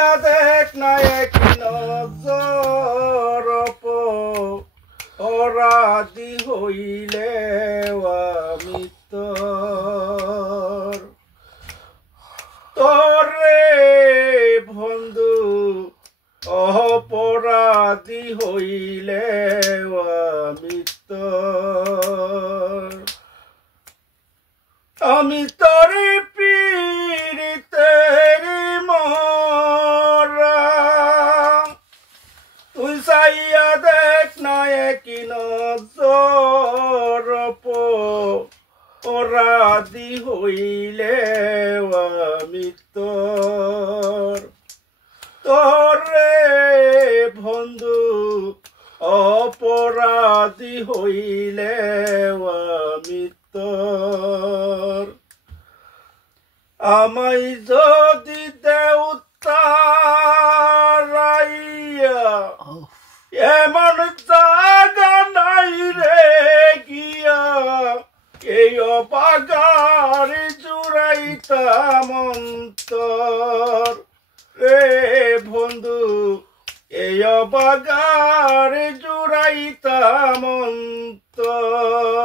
চাইয়া দেখ না এক নজর অপরাধী হইলে আমি তোরে বন্ধু অপরাধী হইলে আমি তোরে পীড়িতের মরা তুই চাইয়া দেখ না একই নজর অপরাধী হইলে আমি তোরে বন্ধু অপরাধী হইলে আমি আমায় যদি দেউতারাইয়া এমন জাগা নাই রে গিয়া এই অবাগার জুড়াইতাম অন্তর রে বন্ধু এই অবাগার জুড়াইতাম অন্তর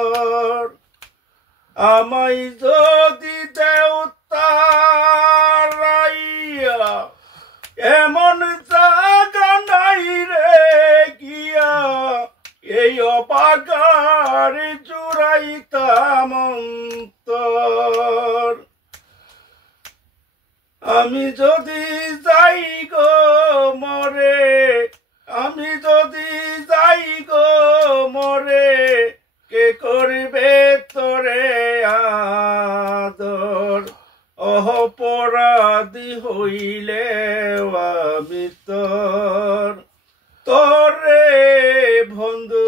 আমায় যদি দেউতারাইয়া এমন জাগা নাই রে গিয়া এই অবাগার জুড়াইতাম অন্তর আমি যদি যাই গো মরে আমি যদি যাই গো মরে কে করবে তোরে আদর অপরাধী হইলে আমি তোরে বন্ধু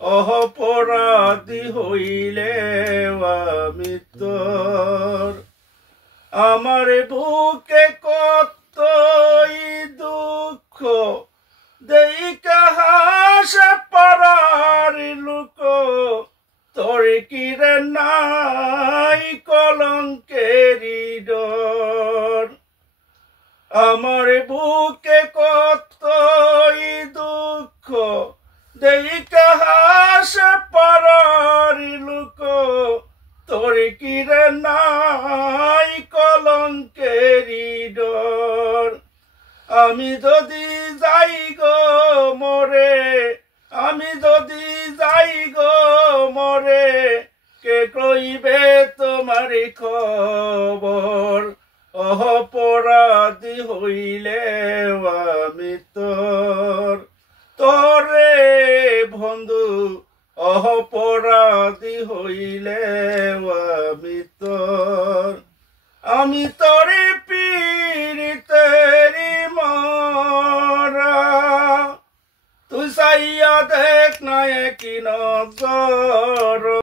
অপরাধী হইলে আমি আমার বুকে কতই দুঃখ দেইকা হাসে পারার লোক তোর কিরে নাই কলঙ্কেরি ডর আমার বুকে কতই দুঃখ দেইকা হাসে পারার লোক তোর কিরে নাই কলঙ্কেরি ডর আমি যদি যাই গো মরে আমি যদি যাই গো মরে কে কইবে তোমার খবর অপরাধী হইলে আমি তোরে বন্ধু অপরাধী হইলে আমি তোরে পীড়িতের মরা তুই চাইয়া দেখ না একই নজর